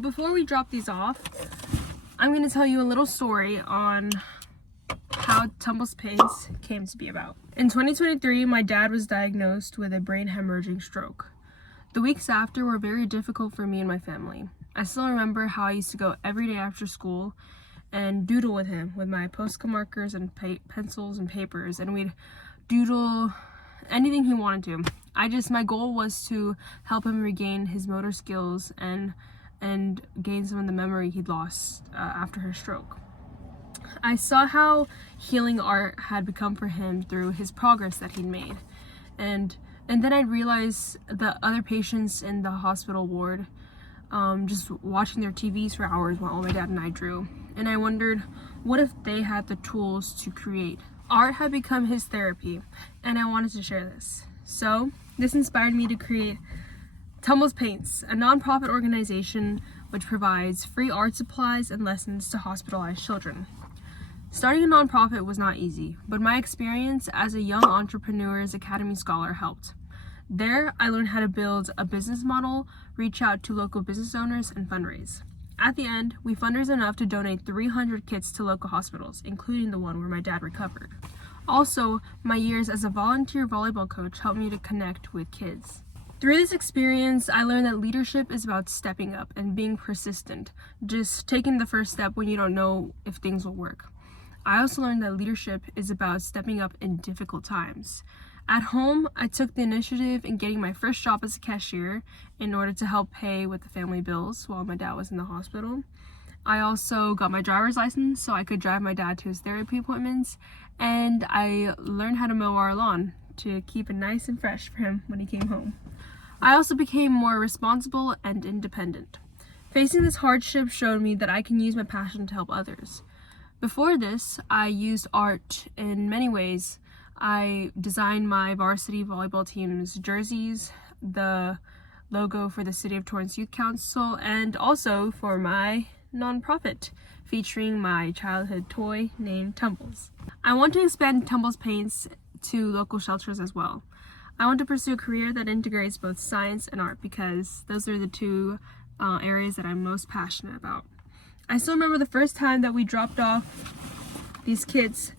before we drop these off, I'm going to tell you a little story on how Tumbles Paints came to be about. In 2023, my dad was diagnosed with a brain hemorrhaging stroke. The weeks after were very difficult for me and my family. I still remember how I used to go every day after school and doodle with him with my Posca markers and pencils and papers, and we'd doodle anything he wanted to. My goal was to help him regain his motor skills and gain some of the memory he'd lost after his stroke. I saw how healing art had become for him through his progress that he'd made. And then I realized the other patients in the hospital ward just watching their TVs for hours while my dad and I drew. And I wondered, what if they had the tools to create? Art had become his therapy, and I wanted to share this. So this inspired me to create Tumbles Paints, a nonprofit organization which provides free art supplies and lessons to hospitalized children. Starting a nonprofit was not easy, but my experience as a Young Entrepreneurs Academy scholar helped. There, I learned how to build a business model, reach out to local business owners, and fundraise. At the end, we fundraised enough to donate 300 kits to local hospitals, including the one where my dad recovered. Also, my years as a volunteer volleyball coach helped me to connect with kids. Through this experience, I learned that leadership is about stepping up and being persistent, just taking the first step when you don't know if things will work. I also learned that leadership is about stepping up in difficult times. At home, I took the initiative in getting my first job as a cashier in order to help pay with the family bills while my dad was in the hospital. I also got my driver's license so I could drive my dad to his therapy appointments, and I learned how to mow our lawn to keep it nice and fresh for him when he came home. I also became more responsible and independent. Facing this hardship showed me that I can use my passion to help others. Before this, I used art in many ways. I designed my varsity volleyball team's jerseys, the logo for the City of Torrance Youth Council, and also for my nonprofit, featuring my childhood toy named Tumbles. I want to expand Tumbles Paints to local shelters as well. I want to pursue a career that integrates both science and art because those are the two areas that I'm most passionate about. I still remember the first time that we dropped off these kits.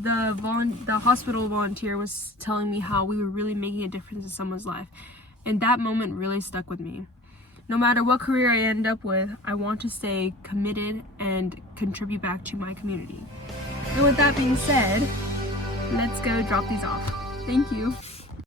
The hospital volunteer was telling me how we were really making a difference in someone's life, and that moment really stuck with me. No matter what career I end up with, I want to stay committed and contribute back to my community. And with that being said, let's go drop these off. Thank you.